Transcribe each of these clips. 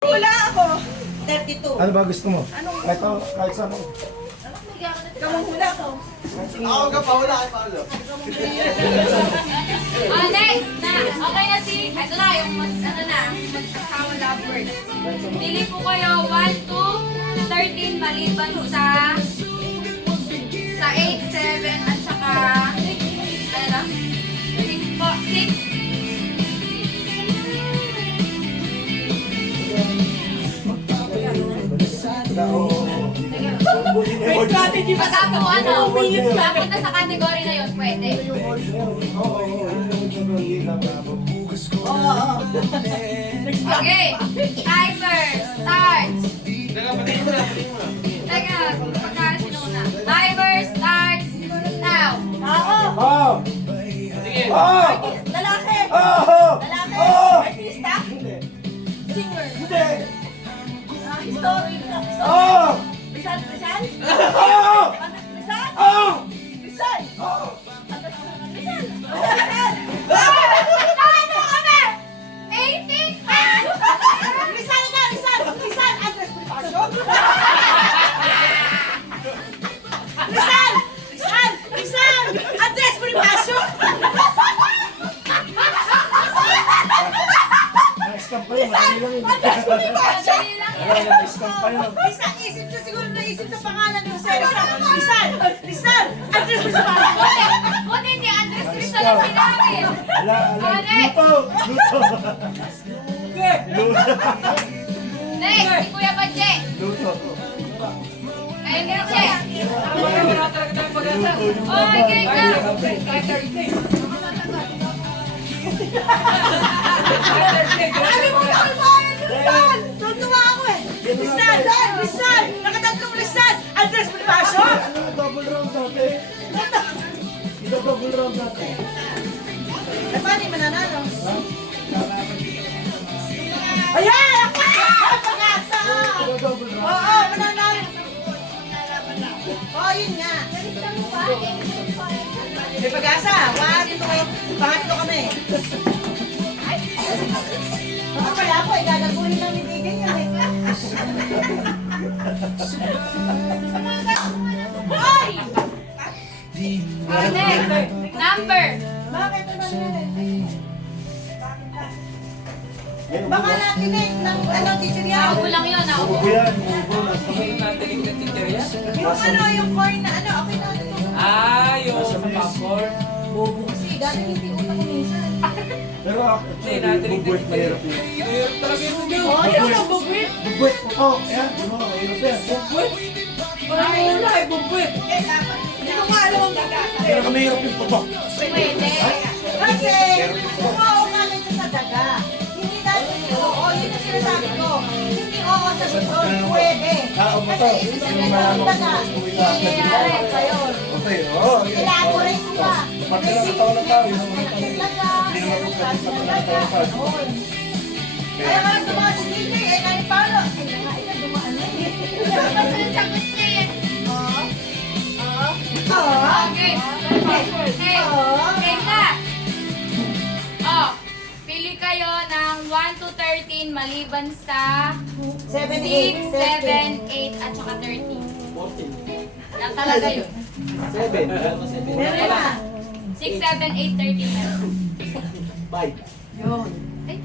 Wala ako. 32. Ano ba gusto mo? Anong Kahit saan mo. Kamang hula ko. Ako ka pa, wala kay Paolo. Next na. Okay na si, ito na, yung mag-asawa lovebird. Pili po kayo 1 to 13 maliban sa 8, 7, at saka, ano na? 6 po, 6. May strategy pa sa Pag ako, mapunta sa category na yun, pwede. Oo. Okay, timer starts. Teka, pagkara sinuna. Timer starts now. Ako. Oh! Oh! Lalaki. Oh! Lalaki. Oh! Artista. Hindi. Singer. Hindi. History. Oh! Rizal. Rizal. Oh! Rizal. Oh! Rizal. Oh! Rizal. Rizal. Ano kami? 18 pa! Rizal na. Rizal. Rizal. Andres Bonifacio. Rizal. Rizal. Rizal. Andres Bonifacio. Na-scam pa yun. Madali lang yun. Andres Bonifacio. Madali lang Wala yan. na, na-scam pa yun. Rizal. Isip na siguro naisip sa pangalan ni Jose Rizal. Rizal. Rizal. Andres Bonifacio. Buti hindi Andres Rizal ang sinabi. Wala, wala. Next. Luto! Luto! Luto! Next, si Kuya Badje. Luto! Kaya Badje. Luto yung Oy, Kika. Ano mo nakalbayan ni Rizal? Tuntua ako eh. Rizal. Rizal. Nakatatlong Rizal. Andres Bonifacio. Ano, double round natin? Double round natin. Eh, paano yung mananalo? Ayan! Pag-asa! Double round. Oo, mananalo. Oo, yun nga. May pag-asa. Pangatlo kami. Baka kaya ako, gagaguhin ng bibigyan niya eh. Ay! Next, number. Bakit naman yan? Baka natin eh, ng ano, teacher yan. Ako lang yun, ako. Ubo yan, ubo na. Yung ano, yung corn na ano, okay na ito. Yung sa popcorn. Kasi dati hindi utak ko minsan. Pero actually, bubuwit mahirap yun. Mahirap talaga yun yun. Oh, yun ang bubwit. Bubuwit ito. Ayan, di ba? Mahirap yan. Bumbuit. Parang wala eh, bumbuit. Hindi ko nga alam ang gagasa. Pero mahirap yung tutok. Pwede. Kasi, oo nga nito sa daga. Hindi dahil hindi oo, yun ang sinasabi ko. Hindi oo sa sunod, pwede. Kasi ibig sabihin ng daga, nangyayari pa yun. Okay, oo. Elaborate ko pa. Pag nakakatawa ng tao, yun ang mga May daga, Hindi naman may pwede klase ng pag daga. nakakatawa ng tao. Oo. Kaya nga tumakas si DJ, eh, kani Paolo. Ay, nakain dumaan na eh. Sagot niya yan. Oo. Okay. Hey, okay na. Oh, pili kayo ng 1 to 13 maliban sa 7, 6, 8, 7, 8, at saka 13. Yan talaga yun. 7. Meron na. 6, 7, 8, 13 meron. 5. Yun. Ay,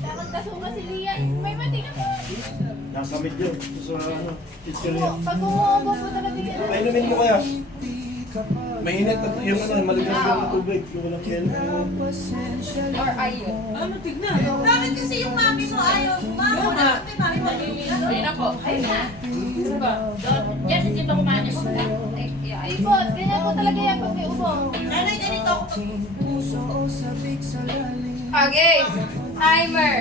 Dapat kasuma si Lian. May matinga po. Nasa medyo. Sa ano, chichirya. Pag umuobo po talaga yan. Ay, inumin mo kaya. Mainit at yung ano, maligas yung tubig. Yung walang yan. or ayun. Ano, tignan. Bakit kasi yung mami mo ayaw? Mami mo na. May mami mo. Ayun na po. Ayun na. Ano ba? Diyan, hindi pa kumain. Ay, Po, ganyan po talaga yan pag may ubo. Nanay, ganito ako. okay. Timer.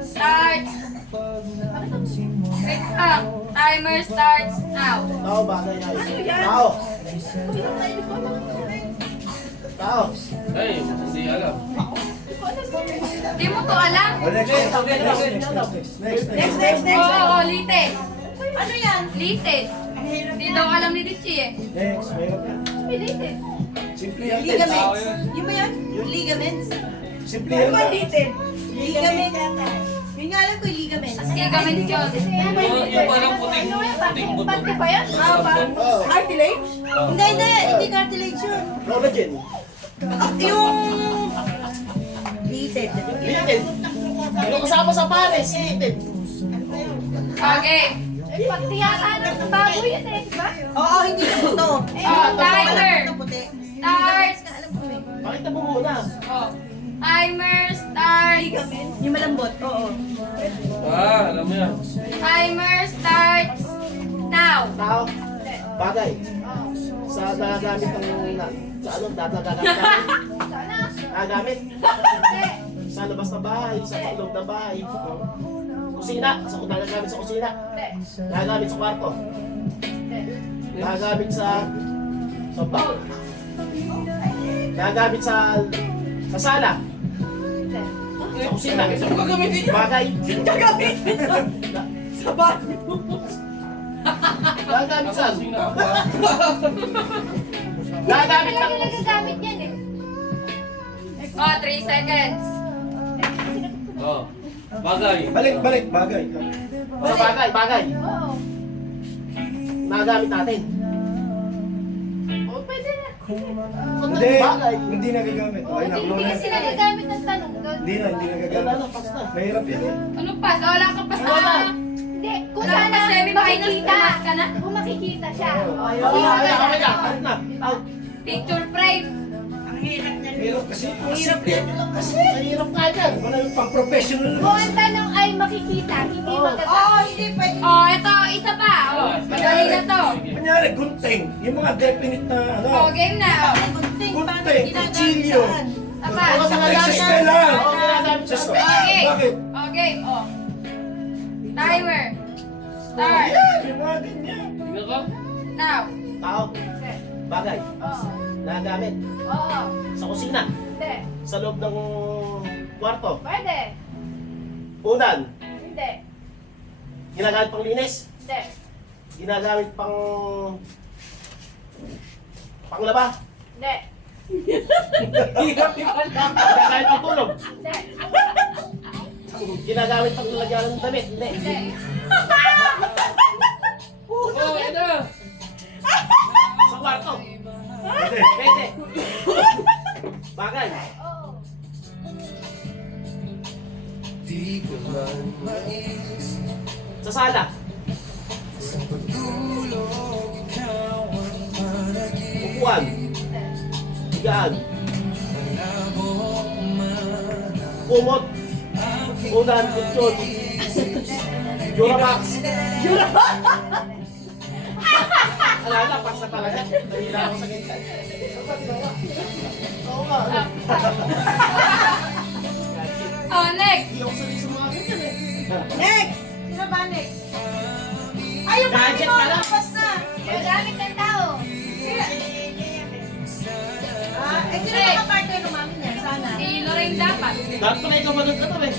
Starts. Wait lang. Timer starts now. Tao ba? Ano yan? Tao. Yung kayo ko lang ito eh. Tao. Ay, kasi alam. Di mo to alam? Oh, next, next, next, next, next, next, next. Oo, lite. Ano yan? Lite. Hindi daw alam ni Richie eh. Next, mahirap yan. Related. Simple yan. Ligaments. Yun ba yun? Ligaments. Simple yan. Ligaments. Yun nga alam ko yung ligaments. Ligaments yun. Yung parang puting buto. Pati ba yan? Ah, parang Cartilage? Hindi cartilage yun. Collagen. Yung... Litid. Litid. Yung kasama sa pares, litid. Okay. Pati yata ng baboy yan eh, di ba? Oo, hindi na puto. Timer. Puti. Start. Pakita mo muna. Oh. Timer start. Yung malambot, oo. Alam mo yan. Timer starts now. Tao. Bagay. Sa gagamit ng sa ano, data gagamit. Gagamit. Sa labas na bahay, sa loob na bahay. Kusina, sa gagamit sa kusina. Gagamit sa kwarto. Gagamit sa bag. Gagamit sa sala. Sa kusina. Saan mo gagamitin yun? Bagay. Gagamitin sa banyo. Gagamit sa Kasi nakakuha. gagamit ng Nagagamit yan eh. Oh, 3 seconds. Oh. Bagay. Balik, bagay. sa bagay. Oo. Nagamit natin. Oh, pwede na. Hindi, Bagay. hindi nagagamit. Okay na, Hindi kasi nagagamit ng tanong. Hindi Wala nagagamit. na, pas na. Mahirap yan. Ano pa? Wala ka pa sa... Wala. Hindi. Kung Wala sana ka pa semi-finals, makikita. tumat ka na. Kung makikita siya. Okay na. Out na. Out. Picture frame. Mahirap kasi. Mahirap nga yan. Wala yung pang-professional. Kung ang tanong ay makikita, hindi magkakita. Oo, hindi pwede. Oh, ito. Isa pa. Oh, madali na to. Kunyari, gunting. Yung mga definite na ano. Oh, game na. Oh. Gunting, paano Gunting, ginagamit kutsilyo. saan? Tapa. Sa eskwela. Oo, ginagamit sa Okay. Bakit? Okay. Oh. Timer. Start. Yan, yung mga ganyan. Tingnan ko. Now. tao. Bagay. Oo. Nagamit. Oo. Sa kusina. Hindi. Sa loob ng kwarto. Pwede. Unan. Hindi. Ginagamit pang linis. Hindi. Ginagamit panglaba. Hindi. Ginagamit pang tulog. Hindi. Ginagamit pang lalagyan ng damit. Hindi. Hindi. Oh, yan na. Sa kwarto. Hindi. Pwede. Bagay. Oo. Sa sala. Upuan. Higaan. Kumot. Unan. Kutsyon. Jurabox. Alala, pas na talaga. Nahila ako sa ganyan. Oo nga. Oh, next. Hindi ako sanay sa mga ganyan eh. Next! Sino ba next? Ay, yung mami Gadget mo, pala. tapos na. Gagamit ng tao. Sino nakapartner ng mami niya? Sana. Si Lorraine dapat. Dapat pala ikaw managkataw eh.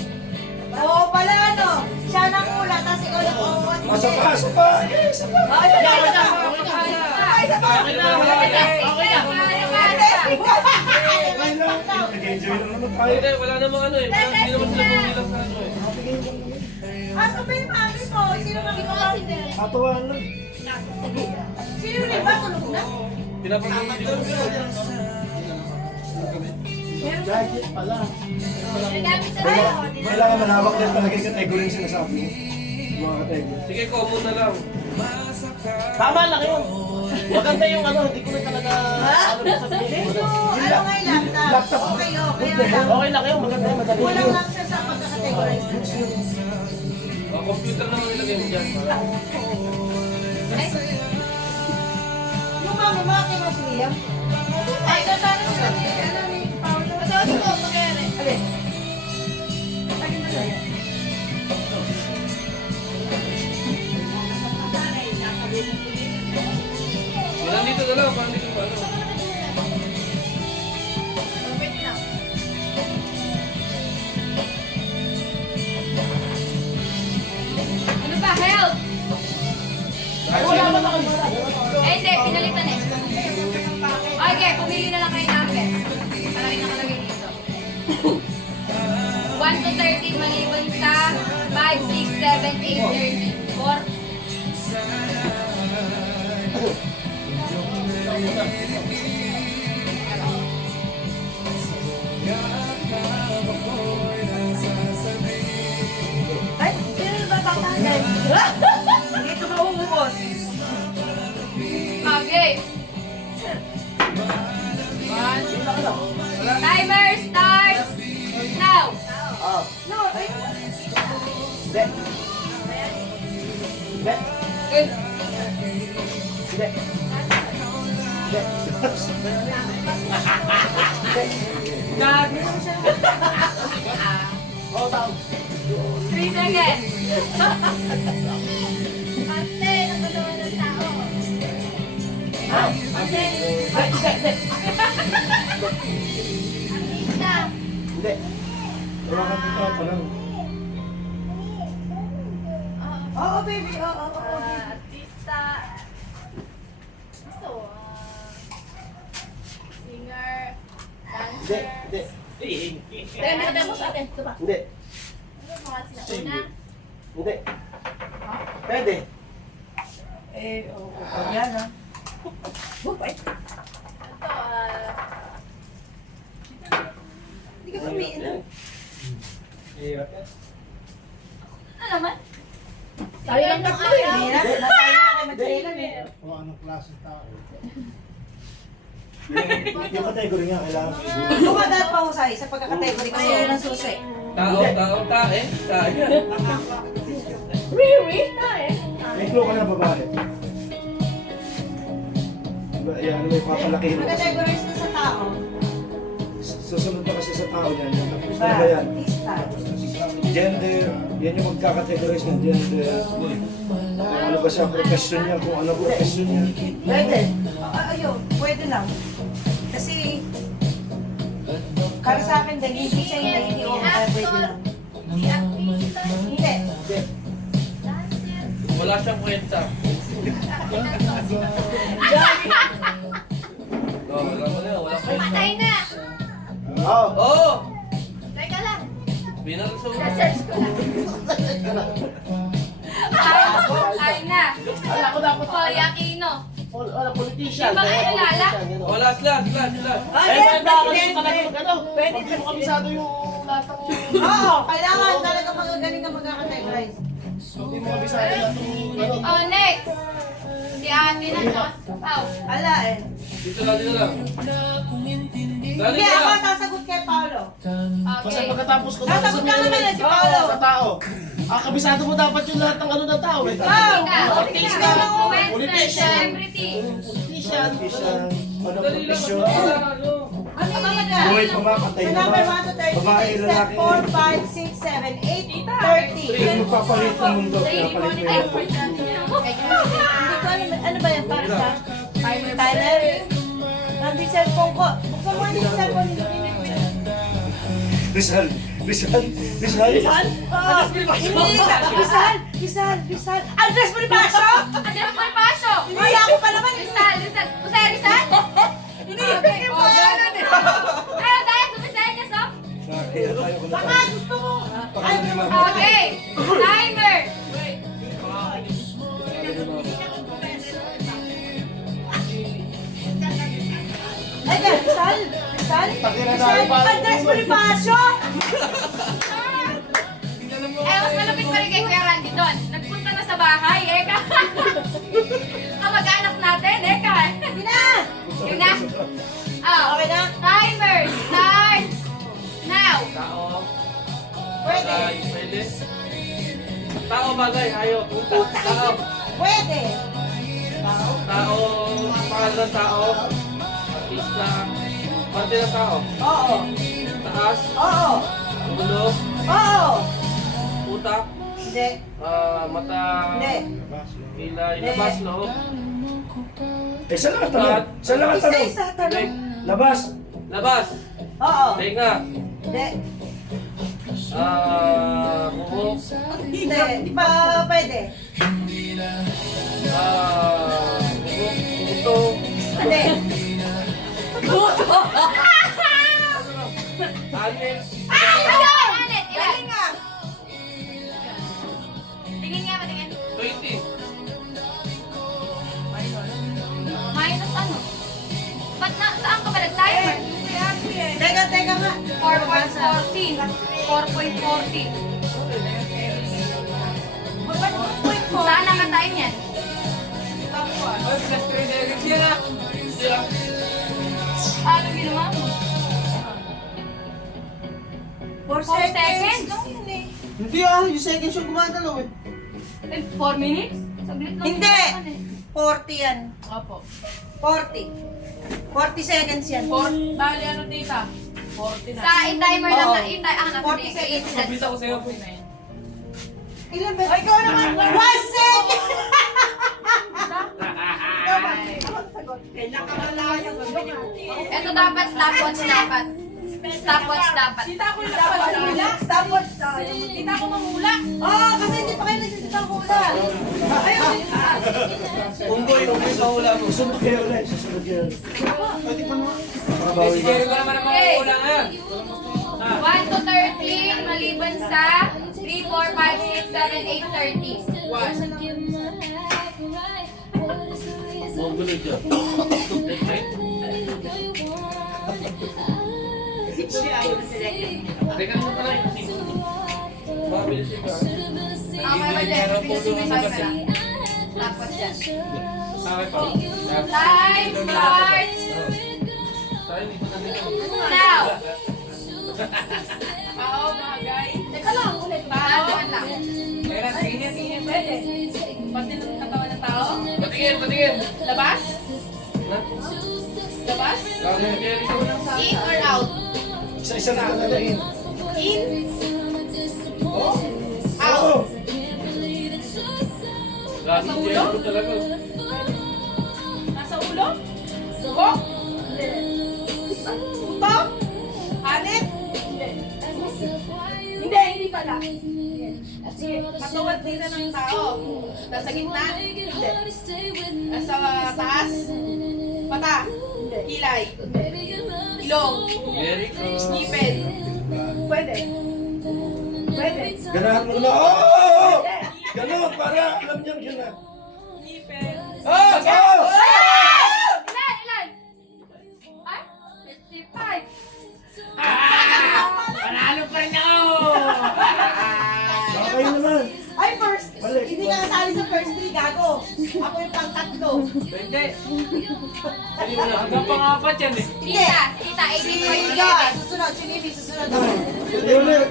Oo, pala ano. Siya nang ula, tapos ikaw lang uwat. Sa pa, sa pa. Eh, sa pa. Ay, Okay na, ay, okay na. ay, isa pa. Okay na, okay na. Okay na. Okay lang. Nag-enjoy lang naman tayo. Hindi, wala namang ano eh. Hindi naman sila bumilang sa ano eh. Asa ba yung mami mo? Sino mami mo? Katuwaan lang. Sino yung iba? Tulog na? Pinapagod ko. Gadget pala. Gagamit ng tao. Kailangan malawak din talaga yung category yung sinasabi mo. Yung mga category. Sige, common na lang. Tama lang yun. Maganda yung ano, hindi ko na talaga alam sa sabihin. Medyo, ano nga yung laptop? Laptop. Okay, okay. Okay lang yun, maganda yung madali Kulang yun. lang siya sa pagkakategorize. Oh, computer na lang ilagay mo dyan. Yung mami mo, kay Mas Liam? Ay, sana sila. Ano ni Paolo? Ano ko mangyari? Alin? Alin ba yan? Yan, dito na lang. Parang dito pa. Ano? Wait lang. Ano ba? Help! Ay, wala naman ako. Eh, hindi. Pinalitan eh. Hindi, huwag ka ng bakit. na lang kayo number. Parang nakalagay dito. 1 to 13 maliban sa 5, 6, 7, 8, 13. 4. Ay, sino ba tatanggal? Dito mauubos. Okay. Timer starts now. Oh. No, ay, Hindi. Hindi. Hindi. gabi lang siya. Oo, tao. 3 seconds. Ate, nagkatawa ng tao. Hindi. Hindi. Artista. Hindi. Hawakan mo pa lang. Oo, baby. Oo. Artista. Ito, singer, Hindi. dancer. Hindi. Teka, nakataya mo sa atin. Ito ba? Hindi. Ano mga sinauna? Hindi. Pwede. Eh, oo. Yan, ha? Ito, Hindi ka umiinom. Ano naman? sabi lang ng Hindi araw. na. Nataya na kay Madrilan, eh. O anong klaseng tao? Yung category nga, kailangan Doon ka dapat pahusay sa pagkakategory kasi yun ang susi. Tao, tae. Tae. Riri, tayo. May clue ka na babae. Yan, may papalaki mo kasi. Pagkategories na sa tao. Susunod na kasi sa tao yan. Ano Ba, ba yan? artista. Gender, yan yung magkakategorize ng gender. Kung ano ba siya, profession niya, kung ano profession niya. Pwede. Ayun, pwede lang. Kasi, para sa akin din, hindi siya yung hindi o pwede lang. Si artista. Hindi. Wala siyang kwenta. Oh, wala mo na, wala kwenta. Patay na. Oo. Oh! Teka lang. Binarso. Na-search ko na. Ay na. Ala ko dapat. Cory Aquino. Wala, politician. Di ba kayo kilala? Oh, last. Eh, bakit talaga mag-ano? Pwede mo kabisado yung lahat ng... Oo, kailangan talaga magagaling ka magkakategorize. Hindi mo kabisado lahat ng... ano. Oh, next. Si Ate na siya. Pau. Ala eh. Dito lang. Dali Hindi, ako na. sasagot kay Paolo. Kasi Okay. pagkatapos ko Sasagot ka naman eh, si Paolo. sa tao. Kabisado mo dapat yung lahat ng ano ng tao. Eh. Wow! Artista, Influencer, politician, celebrity. politician. Isang, ano, Dali lang. profession. Ano? Ano ba ka? Buhay pa ba? Patay Sa na number ba? 1 to 30, Babae, step lalaki. 4, 5, 6, 7, 8, 30. Yung magpapalit ng mundo, kaya palit mo Ay, yun. Hindi ko alam, ano ba yan para sa timer? Nandito yung cellphone ko. Buksan mo yung cellphone nito. Rizal. Rizal. Andres Bonifacio! Andres Bonifacio. Ay, ako pa naman. Rizal. Usay Rizal? Hindi yung pangalan eh. Ayaw tayo, sumisay niya, so? Kaya tayo ko na Baka tayo. gusto mo. Baka na naman. Okay. Timer. Ay, Rizal. Andres Bonifacio! Mas malapit pa rin kay Kuya Randy doon. Nagpunta na sa bahay, Kamag-anak natin, Hindi na! Yun na. Oh. Okay na? Timer starts now. Tao. Pwede. Bagay, pwede. Tao, bagay, hayop. Tao. Pwede. Tao. Pangalan ng tao. Artista. Parte ng tao. Oo. Taas. Oo. Ulo. Oo. Utak. Hindi. Mata. Hindi. Kilay. Labas, loob. Eh, saan lang ang tanong? Saan lang ang tanong? Isa-isa tanong. Labas. Labas. Oo. Tenga. Hindi. Buhok. Hindi. Pwede. Buhok. Puto. Hindi. Anin. Ayun! Anet, ilan? Dali nga. Tingin nga, patingin. 20. Minus ano? Ba't na, saan ka ba nag-timer? Teka nga. 4.14. 4.40. Saan nakatime yan? Ay, plus 3 seconds yan ah. Sila. Paano ginawa mo? 4 4 seconds. seconds? lang yun eh. Hindi ah, yung seconds yung gumagalaw eh. 4 minutes? Saglit lang. Hindi. yun naman eh. 40 yan. Opo. 40. 40 seconds yan. Bali, ano tita? 40 na. Sa i-timer lang Oo. na, nasa 40 seconds. Mabisa ko sa'yo. Ilan ba? Ay, ikaw naman. 1 second! Ito dapat stopwatch dapat. Stopwatch dapat. Tita ko yung mahula. Stopwatch. Tita ko mahula. Oo, kasi hindi pa kayo nagsisitang hula. Ayun. Unggoy sa hula mo. Susunod kayo ulit, susunod kayo. Makabawi ka. Siguro ko naman ang mga Okay. hula ngayon. 1 to 13 maliban sa 3, 4, 5, 6, 7, 8, 30. Ang gulo dyan. Teka mo pala yung mabilis yung Okay ba dyan? Bilisin mo yung timer lang. Stopwatch dyan. Okay pa. Time starts Tayo dito na dito. now. Oo, mga guys. Teka lang, ulit. Tahan lang. Kaya tingin yan. Pwede. Pati ng katawan ng tao. Patingin. Labas? Ha? Labas? Kaya Jerry ko lang sa... In or out? Isa-isa na alalain. In? Oo. Out? Lagi Jerry ko talaga. Nasa ulo? Subok? Uto? Anit? Hindi pala. Katuwad dito ng tao. Nasa gitna? Hindi. Nasa taas? Mata? Kilay? Ilong? Jerry ko. Snipel? Pwede. Pwede. Ganahan mo na. Oo! Ganon, para alam niyang yun na. Snipel? Ah! Oh! Ilan? Ay? 55. Panalo pa rin ako! Baka kayo naman. Ay, first. Balik. Hindi ka nasali sa first three, gago. Ako yung pang-tatlo. Hindi. Hanggang pang-apat yan eh. Tita, Si 18.11. Iga, susunod. Si Nibi, susunod ako. Hindi ulit.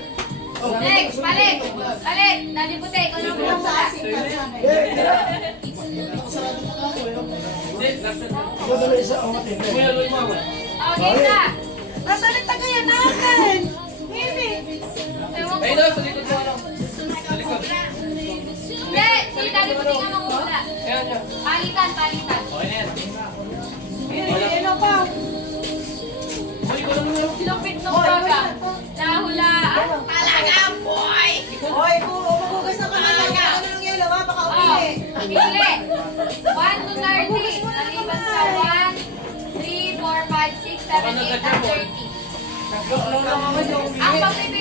Oh, Next, balik. Nani Puti, ikaw na Yung muna. sa asin, para sa akin. Eh, tira. Hindi, nasa... Madala isa ako matindi. Kuya, luwi mo ako. Okay na. Nasaan yung tagayan natin? Nibi. Ewan ko. Ayun na, sa likod mo ano. Sa likod. Hindi, si Nani Puti nga manguna. Ayan niya. Palitan. Okay na yan. Ano pa? Ay, ko lang naman. Lupit ng baga. Nahulaan. Talaga, boy! Hoy, kung magugas na kami, ano ng yelo, ha? Baka Oh, uli. pili. 1 to 30. Maliban sa 1, 3, 4, 5, 6, 7, 8, and 30. Nag-lock lang naman yung Ang pagpipili